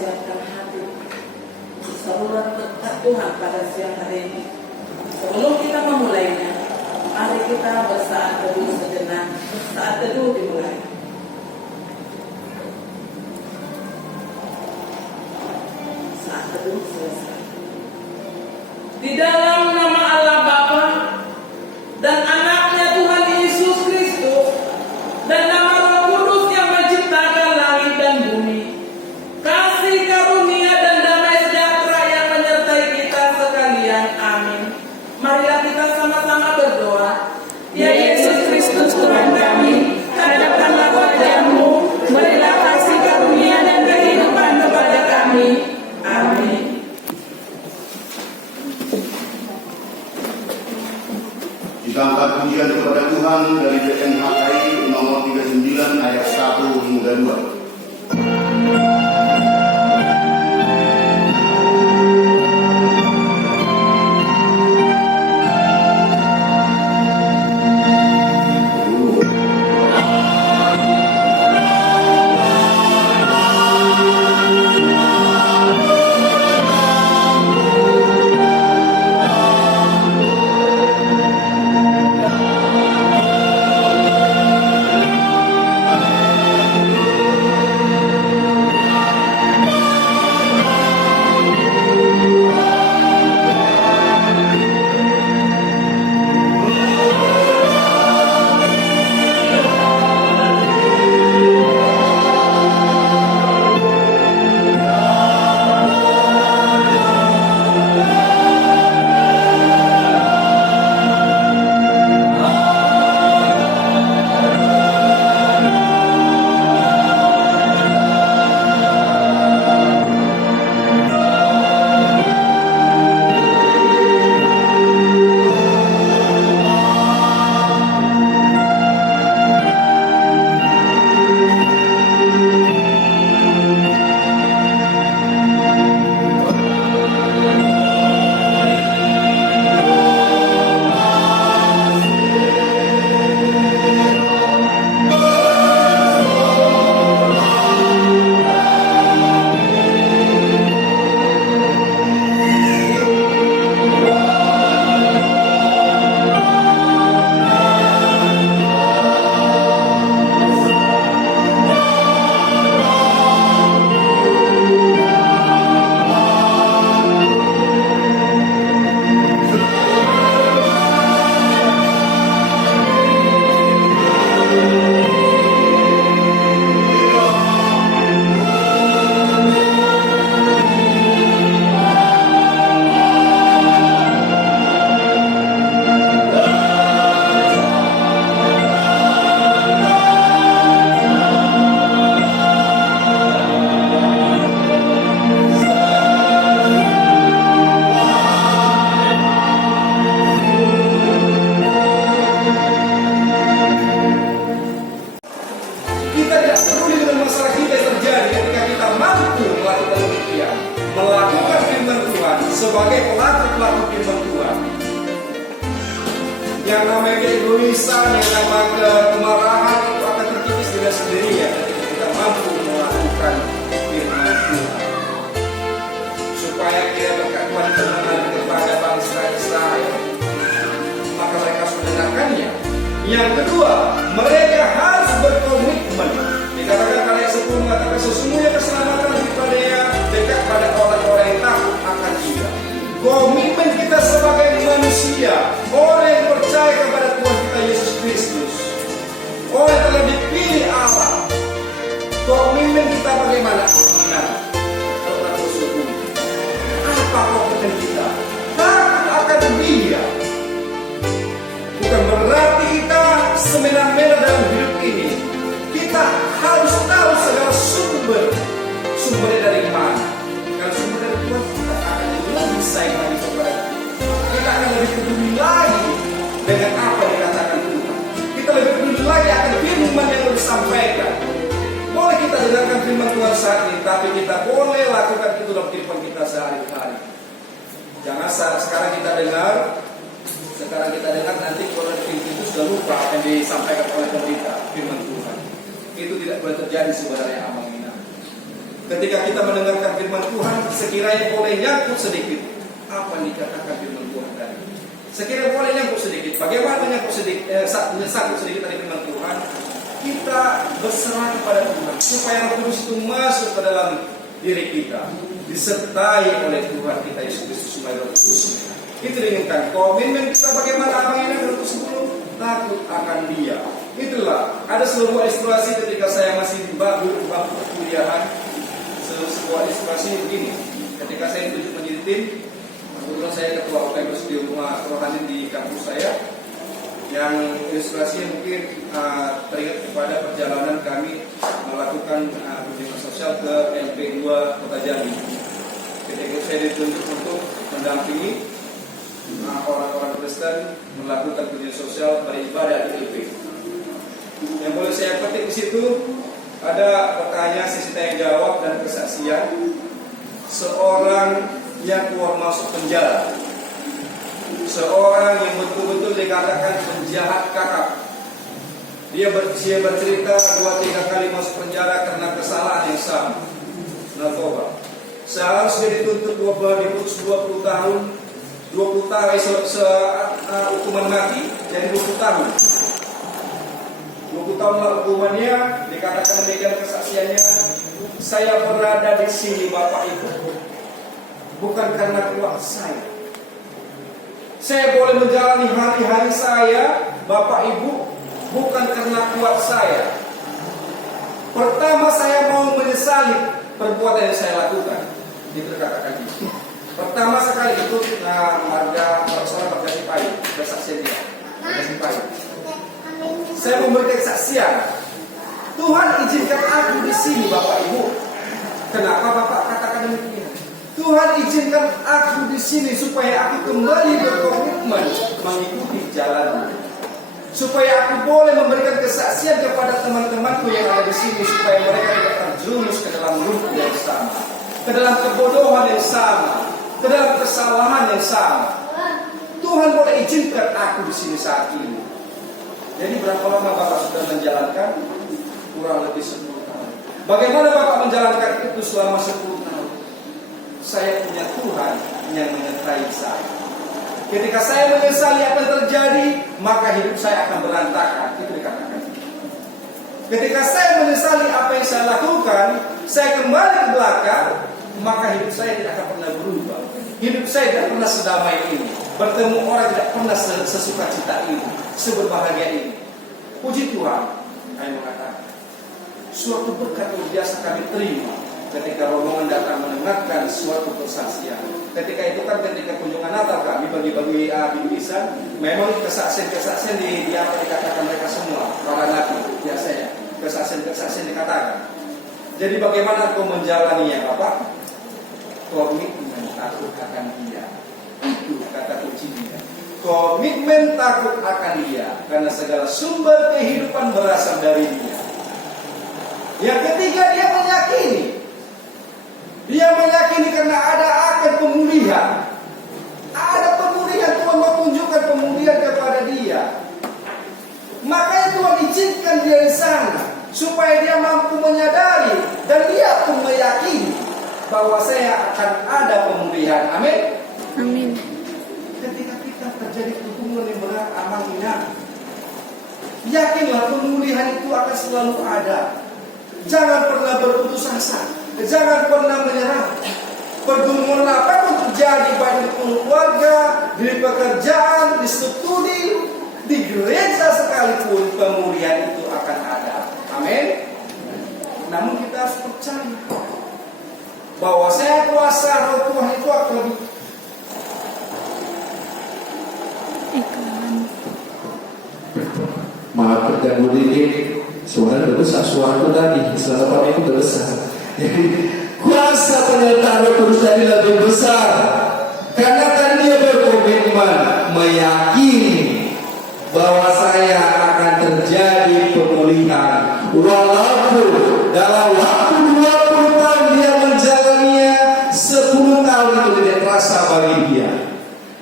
mempersiapkan hati saluran dekat Tuhan pada siang hari ini. Sebelum kita memulainya, mari kita bersaat teduh sejenak. Saat teduh dimulai. Saat teduh selesai. Di dalam nama Allah Bapa dan Anaknya Tuhan Yesus Kristus dan nama Roh Kudus yang menciptakan langit dan bumi, kasih karunia dan damai sejahtera yang menyertai kita sekalian. Amin. Marilah kita sama-sama berdoa. Ya Yesus Kristus Tuhan kami, hadapkanlah wajah-Mu, berilah kasih karunia dan kehidupan kepada kami. Amin. Kita angkat pujian kepada Tuhan dari BNHKI nomor 39 ayat 1 hingga 2. Sebagai pelaku firman Tuhan, yang namanya keegoisan, yang namanya kemarahan itu akan terkikis dengan sendirinya ketika kita mampu melakukan firman Tuhan. Supaya kita berkat Tuhan mengenal kepada bangsa Israel, maka mereka harus mendengarkannya. Yang kedua, mereka harus berkomitmen. Dikatakan kalian 10 mengatakan sesungguhnya keselamatan daripada yang dekat pada orang-orang yang takut akan Dia. Komitmen kita sebagai manusia, orang yang percaya kepada Tuhan kita Yesus Kristus, orang yang telah dipilih Allah. Komitmen kita bagaimana? Nah, kita bersyukur. Apa komitmen kita? Takut akan Dia. Bukan berarti kita semena-mena dalam hidup ini. Kita harus tahu segala sumbernya dari mana. Kalau sumber dari Tuhan, kita akan lebih sayang lagi kepada kita akan lebih peduli lagi dengan apa yang dikatakan Tuhan. Kita lebih peduli lagi akan firman yang disampaikan. Boleh kita dengarkan firman Tuhan saat ini, tapi kita boleh lakukan itu dalam kehidupan kita sehari-hari. Jangan sekarang kita dengar nanti kalau itu sudah lupa apa yang disampaikan oleh pemerintah firman Tuhan. Itu tidak boleh terjadi sebenarnya amal ini. Ketika kita mendengarkan firman Tuhan, sekiranya boleh nyangkut sedikit apa yang dikatakan firman Tuhan tadi. Sekiranya boleh nyangkut sedikit. Bagaimana nyangkut sedikit, menyangkut sedikit dari firman Tuhan? Kita berserah kepada Tuhan supaya Roh Kudus itu masuk ke dalam diri kita, disertai oleh Tuhan kita Yesus Kristus melalui Roh Kudus. Itu diinginkan. Komitmen kita bagaimana abang ini Roh Kudus takut akan Dia. Itulah ada sebuah ilustrasi ketika saya masih di bangku perkuliahan. Sebuah ilustrasi begini. Ketika saya ditunjuk menjadi tim, kebetulan saya ketua OPMS di rumah rohani di kampus saya. Yang ilustrasi mungkin teringat kepada perjalanan kami melakukan kunjungan sosial ke LP2 Kota Jambi. Ketika saya ditunjuk untuk mendampingi orang-orang Kristen melakukan kunjungan sosial beribadah di LP. Yang boleh saya petik di situ ada pertanyaan sesi tanya jawab dan kesaksian seorang yang keluar masuk penjara. Seorang yang betul-betul dikatakan penjahat kakap. Dia bercerita 2-3 kali masuk penjara karena kesalahan yang sama, narkoba. Seharusnya dituntut 20 tahun, 20 tahun hukuman mati jadi 20 tahun. 20 tahun lah hukumannya, dikatakan demikian kesaksiannya. Saya berada di sini Bapak Ibu bukan karena kuat saya. Saya boleh menjalani hari-hari saya, Bapak Ibu, bukan karena kuat saya. Pertama saya mau menyesali perbuatan yang saya lakukan. Itu dikatakan gitu. Pertama sekali itu marga seorang Marga Sipai, kesaksian dia. Marga Sipai. Saya memberikan kesaksian. Tuhan izinkan aku di sini, Bapak Ibu. Kenapa Bapak katakan demikian? Tuhan izinkan aku di sini supaya aku kembali berkomitmen mengikuti jalan, supaya aku boleh memberikan kesaksian kepada teman-temanku yang ada di sini, supaya mereka tidak terjerumus ke dalam lumpur yang sama, ke dalam kebodohan yang sama, ke dalam kesalahan yang sama. Tuhan boleh izinkan aku di sini saat ini. Jadi berapa lama Bapak sudah menjalankan? Kurang lebih 10 tahun. Bagaimana Bapak menjalankan itu selama 10 tahun? Saya punya Tuhan yang menyertai saya. Ketika saya menyesali apa yang terjadi, maka hidup saya akan berantakan. Itu dikatakan. Ketika saya menyesali apa yang saya lakukan, saya kembali ke belakang, maka hidup saya tidak akan pernah berubah. Hidup saya tidak pernah sedamai ini. Bertemu orang tidak pernah sesukacita ini, seberbahagia ini. Puji Tuhan, saya mengatakan, suatu berkat luar biasa kami terima ketika rombongan datang mendengarkan suatu persaksian. Ketika itu kan ketika kunjungan Natal kami bagi-bagi bingkisan, memang kesaksian-kesaksian di apa dikatakan mereka semua para nabi biasanya kesaksian-kesaksian dikatakan. Jadi bagaimana kau menjalaninya, Bapak? Komitmen takut akan Dia. Itu kata kuncinya. Komitmen takut akan Dia, karena segala sumber kehidupan berasal dari Dia. Yang ketiga, dia meyakini. Dia meyakini karena ada akan pemulihan. Ada pemulihan, Tuhan mau tunjukkan pemulihan kepada dia. Makanya Tuhan izinkan dia di sana, supaya dia mampu menyadari dan dia pun meyakini bahwa saya akan ada pemulihan. Amin. Amin. Ketika kita terjadi hubungan yang berat, amalnya, yakinlah pemulihan itu akan selalu ada. Jangan pernah berputus asa. Jangan pernah menyerah. Pergumulan apa pun terjadi, baik di keluarga, di pekerjaan, di studi, di gereja sekalipun, pemulihan itu akan ada. Amin. Namun kita harus percaya bahwa saya kuasa Roh Tuhan itu akan lebih. Maaf terganggu dikit. Suara berbesar, suaraku tadi selama itu berbesar. Jadi kuasa penyertaan Roh Kudus tadi lebih besar, karena kan dia berkomitmen meyakini bahwa saya akan terjadi pemulihan. Walaupun dalam waktu 20 tahun dia menjalaninya, 10 tahun itu tidak terasa bagi dia.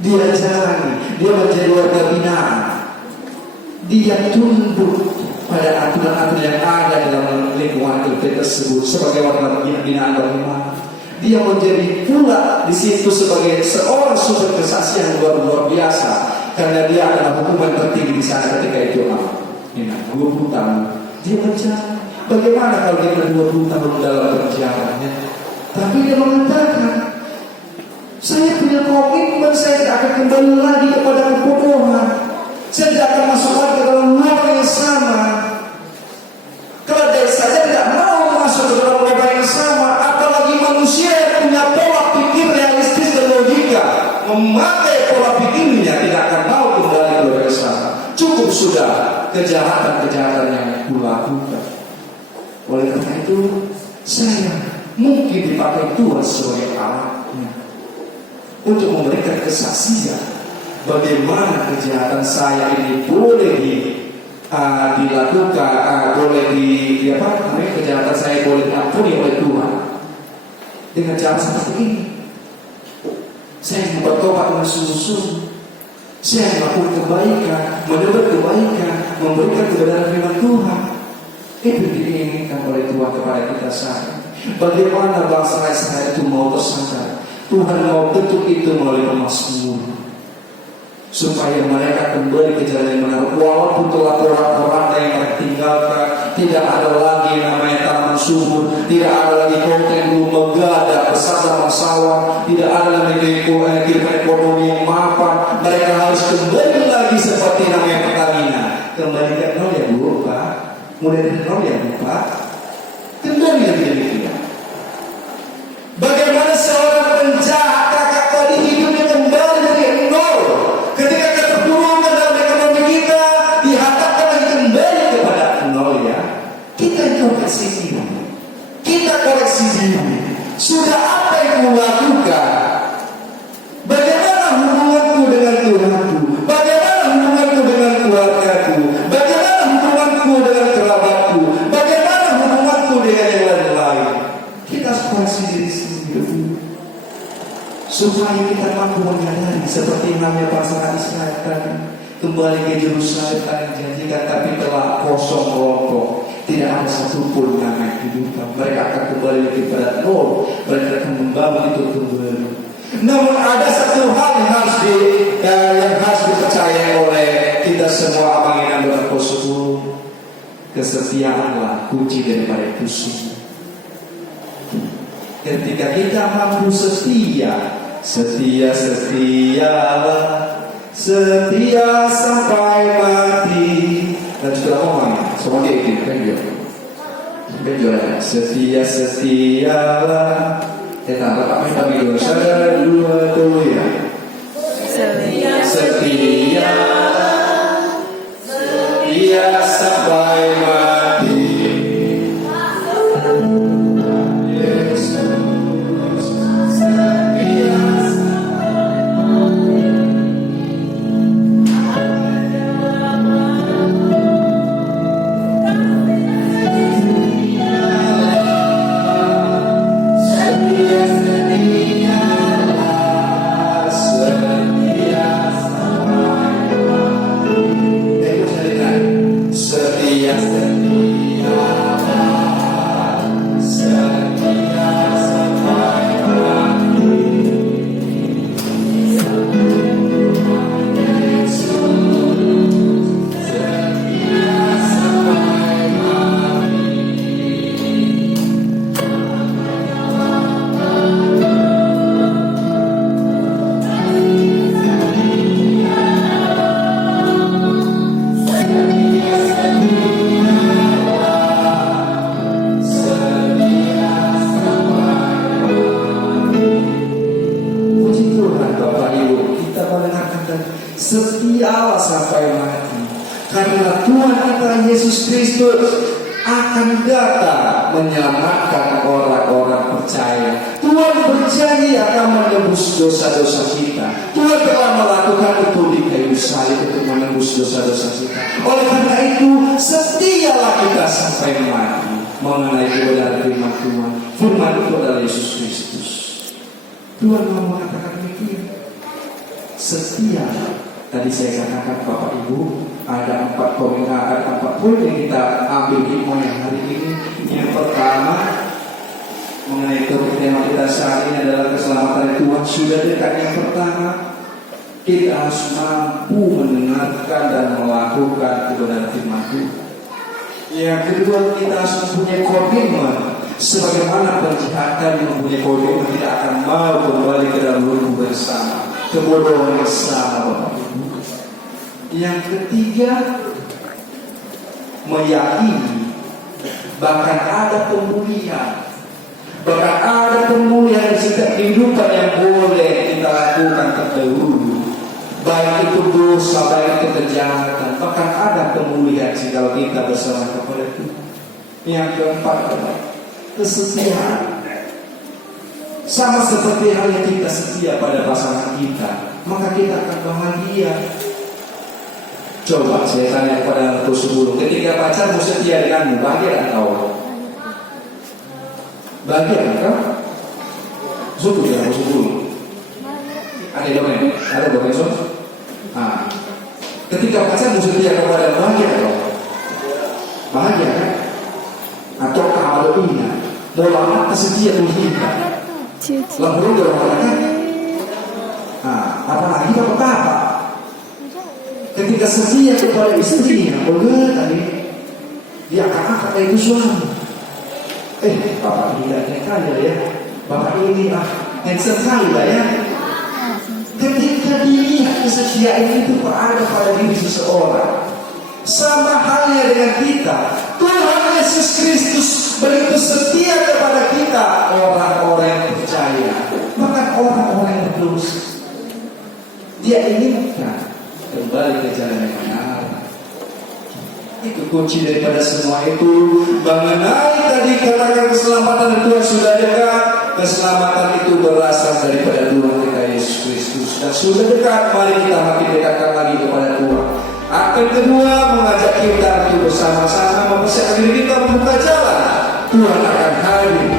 Dia jalani, dia menjadi warga binaan. Dia tunduk pada aturan-aturan yang ada dalam lingkungan gereja tersebut sebagai warga binaan bagaimana. Dia menjadi pula di situ sebagai seorang sumber kesaksian luar biasa karena dia adalah hukuman tertinggi di sana ketika itu 20 tahun dia berjalan. Bagaimana kalau dia 20 tahun dalam perjalanannya? Tapi dia mengatakan, saya punya komitmen, saya tidak akan kembali lagi kepada kebodohan. Saya tidak akan masuk lagi ke dalam lubang yang sama. Kalau dari saya tidak mau masuk ke dalam lubang yang sama, apalagi manusia yang punya pola pikir realistis dan logika, memakai pola pikirnya tidak akan mau kembali ke lubang yang sama. Cukup sudah kejahatan-kejahatan yang kulakukan. Oleh karena itu, saya mungkin dipakai Tuhan sebagai alatnya untuk memberikan kesaksian bagaimana kejahatan saya ini boleh dilakukan, kejahatan saya boleh diampuni oleh Tuhan dengan cara seperti ini. Saya bertobat dengan sungguh-sungguh, saya melakukan kebaikan, menebar kebaikan, memberikan kebenaran firman Tuhan. Itu diinginkan oleh Tuhan kepada kita sekarang. Bagaimana bangsa Israel itu mau tersadar? Tuhan mau bentuk itu melalui Mazmur supaya mereka kembali ke jalan yang benar. Walaupun telah porak-poranda yang mereka tinggalkan, tidak ada lagi namanya tanaman subur, tidak ada lagi konten megah bersama sawah, tidak ada lagi kehidupan ekonomi yang mapan. Mereka harus kembali lagi seperti namanya Pertamina. Kembali ke nol ya Bu, Pak. Mulai dari nol ya Bu, Pak. Kembali lagi demikian. Bagaimana seorang penjahat kakak tadi hidupnya kembali dari nol. Ketika kita terpuruk dalam ekonomi kita, dihadapkan lagi kembali kepada nol ya. Kita koreksi diri. Kita koreksi diri. Sudah apa yang kulakukan? Bagaimana hubunganku dengan Tuhanku? Bagaimana hubunganku dengan keluargaku? Bagaimana hubunganku dengan kerabatku? Bagaimana hubunganku dengan yang lain-lain? Kita harus koreksi diri sendiri supaya kita mampu menyadari seperti namanya pasangan Israel tadi kembali ke Yerusalem yang janjikan, tapi telah kosong kelompok, tidak ada satupun namanya kehidupan. Mereka akan kembali lagi pada nol. Mereka akan membangun itu kembali. Namun ada satu hal yang harus dipercayai oleh kita semua abanginan dalam Kosovo. Kesetiaanlah kunci daripada itu semua. Ketika kita mampu setialah, setia sampai mati. Dan juga ngomong, semua dia itu kan juga. Setialah. Kita Bapak minta video saya 2 tuh ya. Setia sampai mati. Setialah sampai mati, karena Tuhan kita Yesus Kristus akan datang menyelamatkan orang-orang percaya. Tuhan berjanji akan menebus dosa-dosa kita. Tuhan telah melakukan itu di kayu salib untuk menebus dosa-dosa kita. Oleh karena itu, setialah kita sampai mati mengenai kebenaran firman Tuhan. Firman itu adalah Yesus Kristus. Tuhan mau mengatakan demikian. Setia Tadi saya katakan Bapak Ibu, ada 4 poin yang kita ambil hikmah yang hari ini. Yang pertama, mengenai topik tema kita saat ini adalah keselamatan Tuhan sudah dekat. Yang pertama, kita harus mampu mendengarkan dan melakukan kebenaran firman Tuhan. Yang kedua, kita harus mempunyai komitmen. Sebagaimana penjahat mempunyai komitmen tidak akan mau kembali ke dalam rumput bersama, kebodohan bersama, Bapak Ibu. Yang ketiga, meyakini bahkan ada pemulihan, di setiap kehidupan yang boleh kita lakukan terdahulu, baik itu dosa, baik itu kejahatan, bahkan ada pemulihan jika kita bersama kepada Tuhan. Yang keempat adalah kesetiaan. Sama seperti halnya kita setia pada pasangan kita, maka kita akan bahagia. Coba saya tanya kepada anakku sebelum, ketika pacarmu setia denganmu, bahagia atau bahagia kan? Suku ya, sebelum. Ada domain, ada domain so. Ketika pacarmu setia kepada bahagia atau bahagia kan? Atau kalau ingat, mau setia tuh kita, lalu berapa? Apalagi bapak-bapak. Ketika setia kepada istrinya, tadi dia akan angkat itu suami. Bapak tidak kali ya, bapak ini handsome kali lah ya. Ketika dilihat kesetiaan itu berada pada diri seseorang, sama halnya dengan kita. Tuhan Yesus Kristus begitu setia kepada kita, orang-orang yang percaya, bahkan orang-orang yang berdosa. Dia inginkan kembali ke jalan yang benar. Itu kunci daripada semua itu. Mengenai tadi katakan keselamatan Tuhan sudah dekat. Keselamatan itu berasal daripada Tuhan kita Yesus Kristus dan sudah dekat. Mari kita makin dekatkan lagi kepada Tuhan. Akan kedua, mengajak kita untuk bersama-sama mempersiapkan diri kita membuka jalan. Tuhan akan hadir.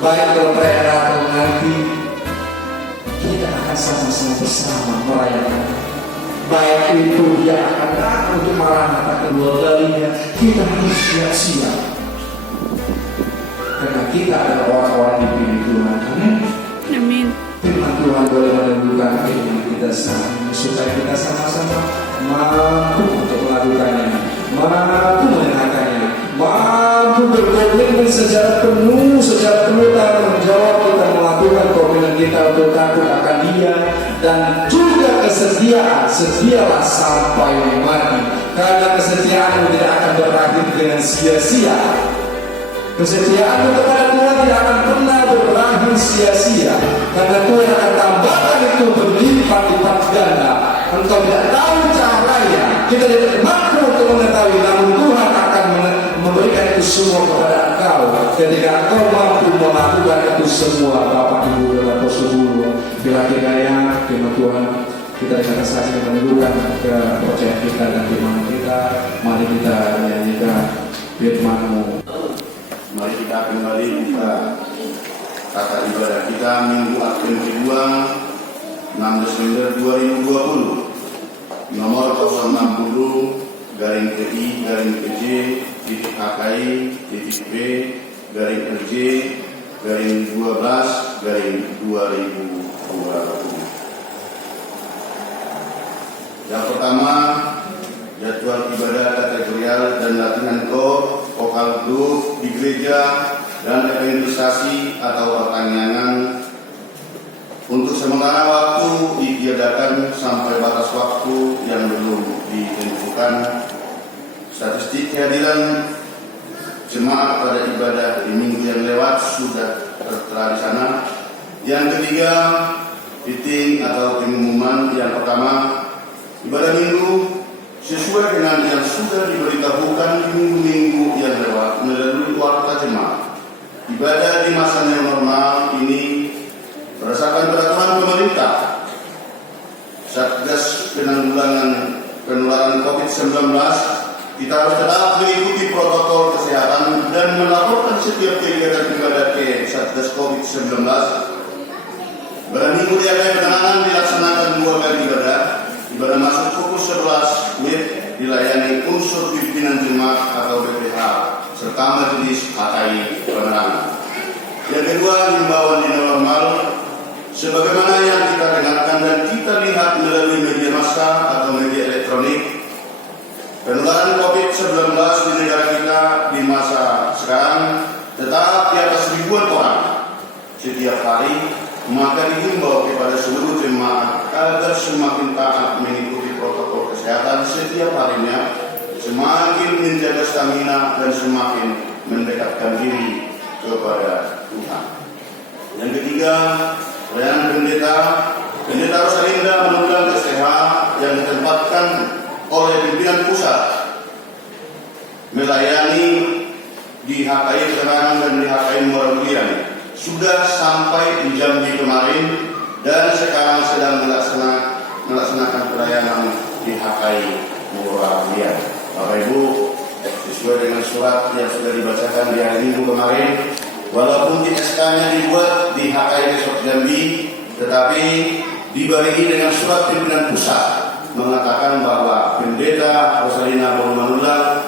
Baik kalau perayaan atau nanti, kita akan sama-sama bersama merayakan. Baik itu dia akan datang untuk Maranatha kedua kalinya, kita harus siap-siap. Karena kita adalah orang-orang yang dipilih Tuhan. Amin. Firman Tuhan boleh menunjukkan kehidupan kita supaya kita sama-sama mampu untuk melakukannya, mampu menyenangkannya, mampu berkomitmen secara penuh tanggung jawab kita melakukan komitmen kita untuk takut akan Dia, dan juga kesetiaan. Setialah sampai mati, karena kesetiaanmu tidak akan berakhir dengan sia-sia. Kesetiaanmu kepada Tuhan tidak akan pernah berakhir sia-sia, karena Tuhan akan tambahkan itu berlipat-lipat ganda. Engkau tidak tahu caranya, kita tidak mampu untuk mengetahui, namun Tuhan akan memberikan itu semua kepada engkau ketika engkau mampu melakukan itu semua. Bapak Ibu dan Bapak Ibu, bila kiranya firman Tuhan kita akan saksi menunjukkan kepercayaan kita dan firman kita. Mari kita nyanyikan firman-Mu. Mari kita kembali buka kata ibadah kita Minggu Advent kedua 16 November 2020, nomor 060-PI-RJ-AKI-B-12-2020. Yang pertama, jadwal ibadah kategorial dan latihan kor, vokal grup di gereja, dan evangelisasi atau pertanyaan untuk sementara waktu ditiadakan sampai batas waktu yang belum ditentukan. Statistik kehadiran jemaat pada ibadah di minggu yang lewat sudah tertera di sana. Yang ketiga, meeting atau pengumuman. Yang pertama, ibadah minggu sesuai dengan yang sudah diberitahukan di minggu-minggu yang lewat melalui warta jemaat. Ibadah di masa yang normal ini berdasarkan peraturan pemerintah Satgas Penanggulangan Penularan COVID-19, kita harus tetap mengikuti protokol kesehatan dan melaporkan setiap kegiatan ibadah ke Satgas COVID-19. Ibadah minggu diadakan penanganan dilaksanakan 2 kali ibadah. ibadah masuk pukul 11 WIB dilayani unsur pimpinan jemaat atau BPH serta majelis HKI penerangan. Yang kedua, himbauan di normal sebagaimana yang kita dengarkan dan kita lihat melalui media massa atau media elektronik. Penularan COVID-19 di negara kita di masa sekarang tetap di atas ribuan orang setiap hari, maka dihimbau kepada seluruh jemaat agar semakin taat mengikuti protokol kesehatan setiap harinya, semakin menjaga stamina dan semakin mendekatkan diri kepada Tuhan. Yang ketiga, pelayanan pendeta Rosalinda menunggang STH yang ditempatkan oleh pimpinan pusat melayani di HKI Penerangan dan di HKI Muara Mulian sudah sampai di Jambi kemarin dan sekarang sedang melaksanakan pelayanan di HKI Muara Mulian. Bapak Ibu, sesuai dengan surat yang sudah dibacakan di hari Minggu kemarin, walaupun SK-nya dibuat di HKI Resort Jambi, tetapi dibarengi dengan surat pimpinan pusat mengatakan bahwa pendeta Rosalina Baumanula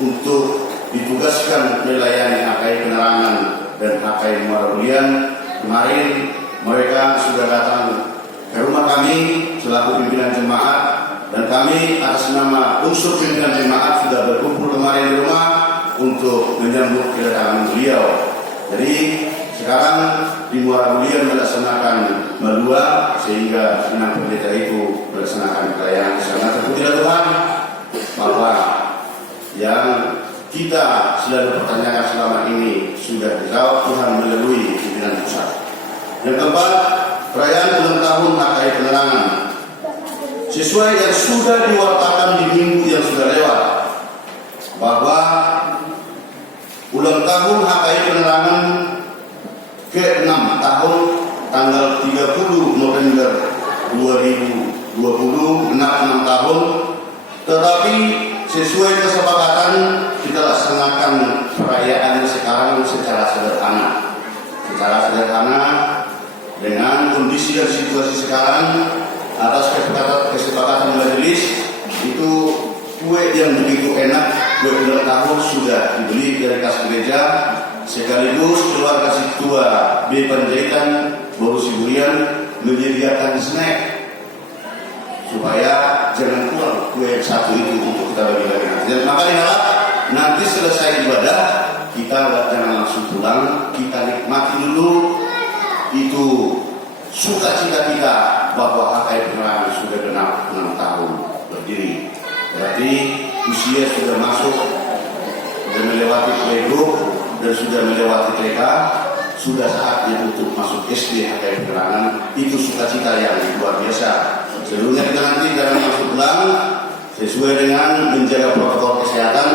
untuk ditugaskan melayani HKI Penerangan dan HKI Muara Mulian. Kemarin mereka sudah datang ke rumah kami selaku pimpinan jemaat, dan kami atas nama unsur pimpinan jemaat sudah berkumpul kemarin di rumah untuk menyambut kedatangan beliau. Jadi sekarang di Muara Mulian melaksanakan medua sehingga enam pendeta itu melaksanakan pelayanan di sana. Terpujilah Tuhan bahwa yang kita selalu pertanyakan selama ini sudah dijawab Tuhan melalui pimpinan pusat. Yang keempat, perayaan ulang tahun HKI Penerangan sesuai yang sudah diwartakan di minggu yang sudah lewat, bahwa ulang tahun HKI Penerangan ke-6 tahun tanggal 30 November 2020, 6 tahun, tetapi sesuai kesepakatan kita laksanakan perayaannya sekarang secara sederhana dengan kondisi dan situasi sekarang. Atas kesepakatan majelis itu kue yang begitu enak, kue ulang tahun sudah dibeli dari kas gereja, sekaligus keluarga Ketua B Panjaitan Boru Siburian menyediakan snack supaya jangan kurang kue satu itu untuk kita bagi-bagi nanti. Dan maka diharap nanti selesai ibadah kita jangan langsung pulang, kita nikmati dulu itu sukacita kita bahwa HKI Penerangan sudah genap 6 tahun berdiri. Berarti usia sudah masuk, sudah melewati playgroup dan sudah melewati TK, sudah saatnya untuk masuk SD HKI Penerangan. Itu sukacita yang luar biasa. Sebelumnya kita nanti jangan masuk pulang, sesuai dengan menjaga protokol kesehatan,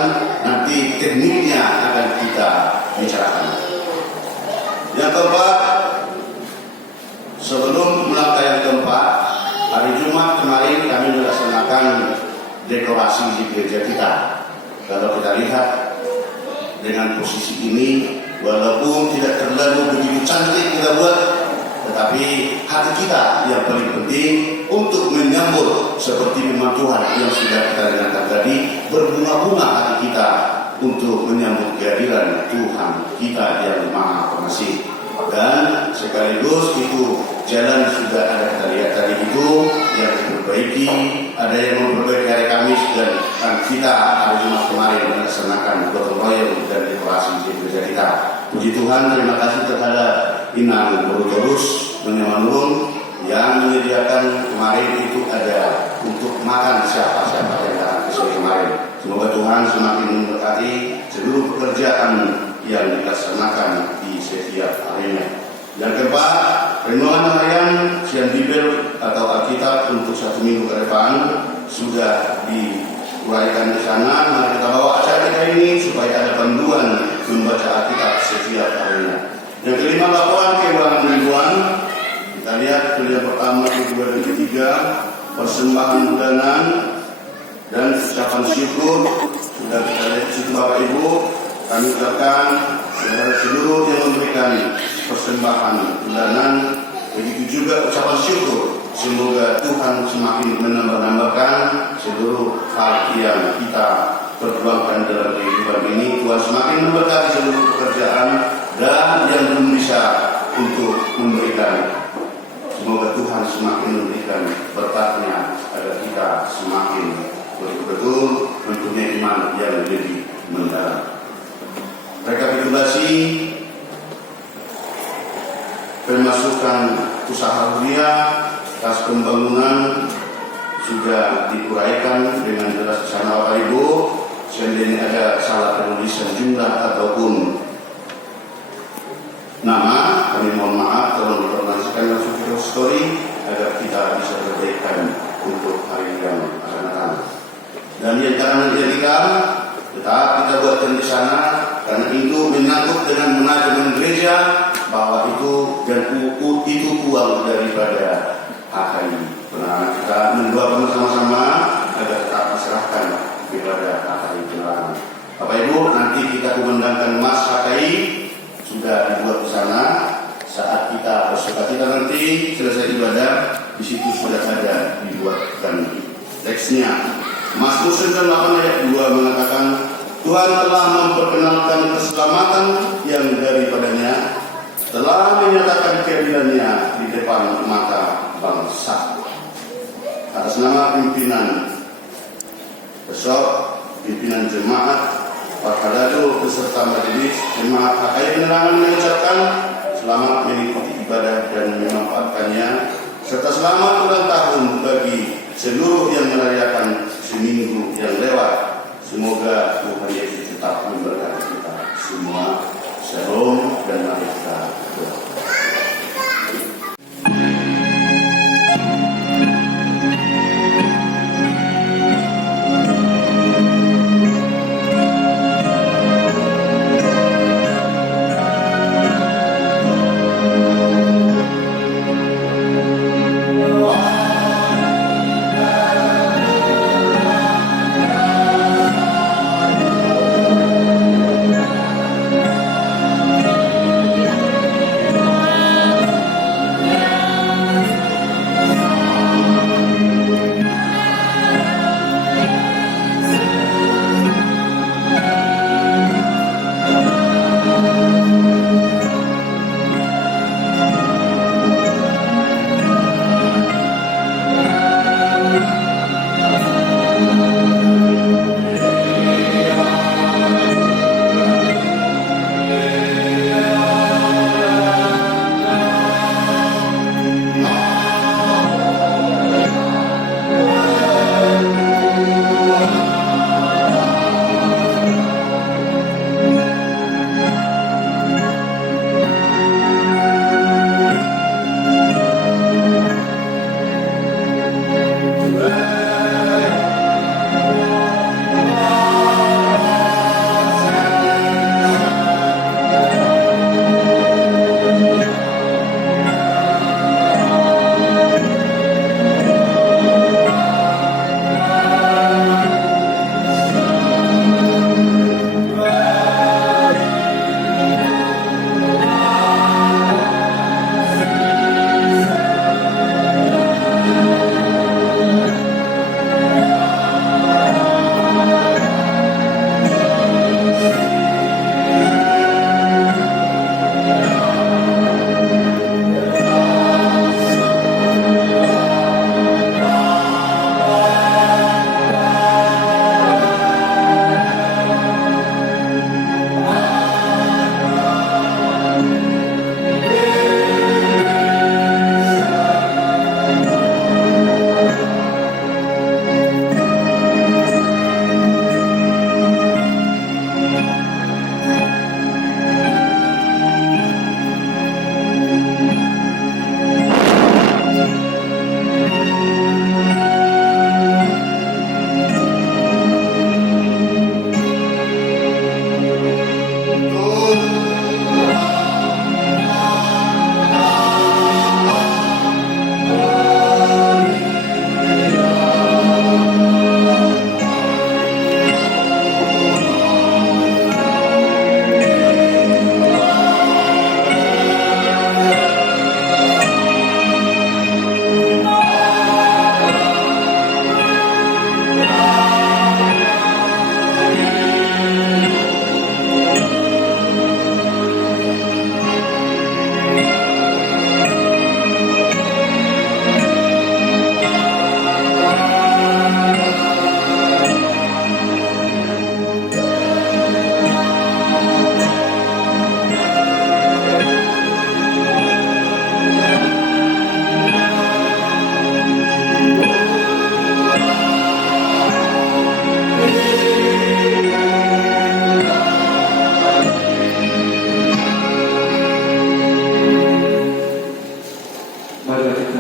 nanti tekniknya akan kita bicarakan. Yang keempat, sebelum melangkah yang keempat, hari Jumat kemarin kami melaksanakan dekorasi di gereja kita. Kalau kita lihat dengan posisi ini, walaupun tidak terlalu begitu cantik kita buat, tetapi hati kita yang paling penting untuk menyambut seperti firman Tuhan yang sudah kita dengarkan tadi, berbunga-bunga hati kita untuk menyambut kehadiran Tuhan kita yang Maha Pengasih. Dan sekaligus itu jalan sudah ada kita lihat tadi itu yang diperbaiki, ada yang memperbaiki hari Kamis, dan kita hari Jumat kemarin melaksanakan gotong royong dan dekorasi di gereja kita. Puji Tuhan, terima kasih terhadap Inang Borutorus Menyemanurun yang menyediakan kemarin itu ada untuk makan siapa-siapa yang datang ke sini kemarin. Semoga Tuhan semakin memberkati seluruh pekerjaan yang dilaksanakan di setiap harinya. Yang keempat, renungan harian Sian Bibel atau Alkitab untuk 1 minggu ke depan sudah diuraikan di sana. Mari kita bawa acara kita ini supaya ada panduan membaca Alkitab setiap harinya. Yang kelima, laporan keuangan mingguan. Kita lihat yang pertama, kedua, dan ketiga, persembahan bulanan dan ucapan syukur. Sudah kita lihat di situ Bapak Ibu. Kami ucapkan kepada seluruh yang memberikan persembahan bulanan Begitu juga ucapan syukur. Semoga Tuhan semakin menambah-nambahkan seluruh hal yang kita perjuangkan dalam kehidupan ini. Tuhan semakin memberkati seluruh pekerjaan dan yang belum bisa untuk memberikan. Semoga Tuhan semakin memberikan berkatnya agar kita semakin betul-betul mempunyai iman yang lebih mendalam. Rekapitulasi pemasukan usaha hunian kas pembangunan sudah diuraikan dengan jelas di sana Bapak Ibu. Seandainya ada salah penulisan jumlah ataupun nama, kami mohon maaf, tolong diinformasikan langsung ke story agar kita bisa perbaikan untuk hari yang akan datang. Dan yang jangan dijadikan, tetap kita buatkan di sana karena itu menyangkut dengan manajemen gereja bahwa itu dan itu uang daripada HKI. Nah, kita mendoakan bersama-sama agar tetap diserahkan kepada HKI Penerangan. Bapak Ibu, nanti kita kumandangkan Mas HKI sudah dibuat di sana. Saat kita bersukacita nanti selesai ibadah, di situ sudah ada dibuatkan teksnya. Mazmur 98 ayat 2 mengatakan, Tuhan telah memperkenalkan keselamatan yang daripadanya, telah menyatakan keadilannya di depan mata bangsa. Atas nama pimpinan besok, pimpinan jemaat, Wakadado beserta majelis jemaat HKI Penerangan mengucapkan selamat mengikuti ibadah dan memanfaatkannya, serta selamat ulang tahun bagi seluruh yang merayakan seminggu yang lewat. Semoga Tuhan Yesus tetap memberkati kita semua. Shalom dan mari kita berdoa.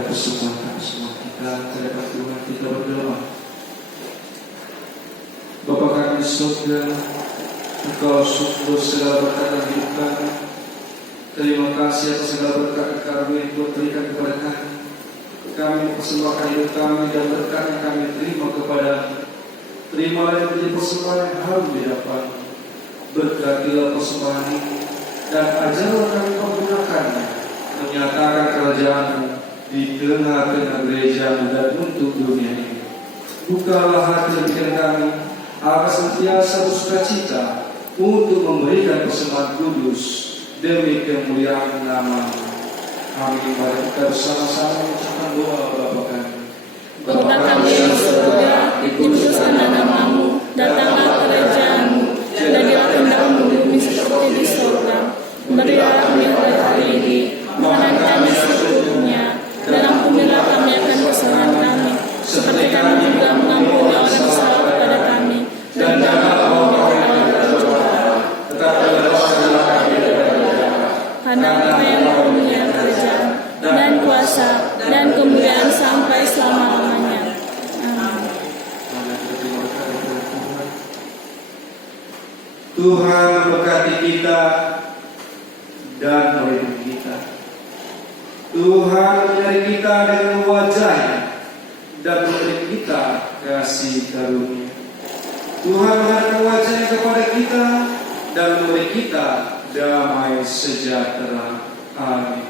persembahan kita terhadap Tuhan. Kita berdoa. Bapa kami di surga, Engkau sungguh segala berkat dalam hidup kami. Terima kasih atas segala berkat yang kami buat berikan kepada kami. Kami mempersembahkan hidup kami dan berkat yang kami terima kepada. Terimalah yang menjadi persembahan yang harum di hadapan. Berkatilah persembahan ini dan ajarlah kami menggunakannya, menyatakan kerajaan-Mu di tengah-tengah gereja-Mu dan untuk dunia ini. Bukalah hati dan pikiran kami agar senantiasa bersukacita untuk memberikan persembahan kudus demi kemuliaan nama-Mu. Amin. Mari kita bersama-sama mengucapkan doa Bapa kami. Bapa kami yang di surga, dikuduskanlah nama-Mu, datanglah kerajaan-Mu, jadilah kehendak-Mu di bumi seperti di surga. Berilah kami hari ini makanan kami secukupnya, dan ampunilah kami akan kesalahan kami, seperti kami juga mengampuni orang yang salah kepada kami. Dan janganlah kami dalam pencobaan, tetapi lepaskanlah kami dari jahat. Karena Engkau yang mempunyai kerajaan dan kuasa dan kemuliaan sampai selama-lamanya. Amin. Tuhan memberkati kita dan melindungi kita. Tuhan menyertai kita dengan wajah-Nya dan memberi kita kasih karunia. Tuhan menghadapkan wajah-Nya kepada kita dan memberi kita damai sejahtera. Amin.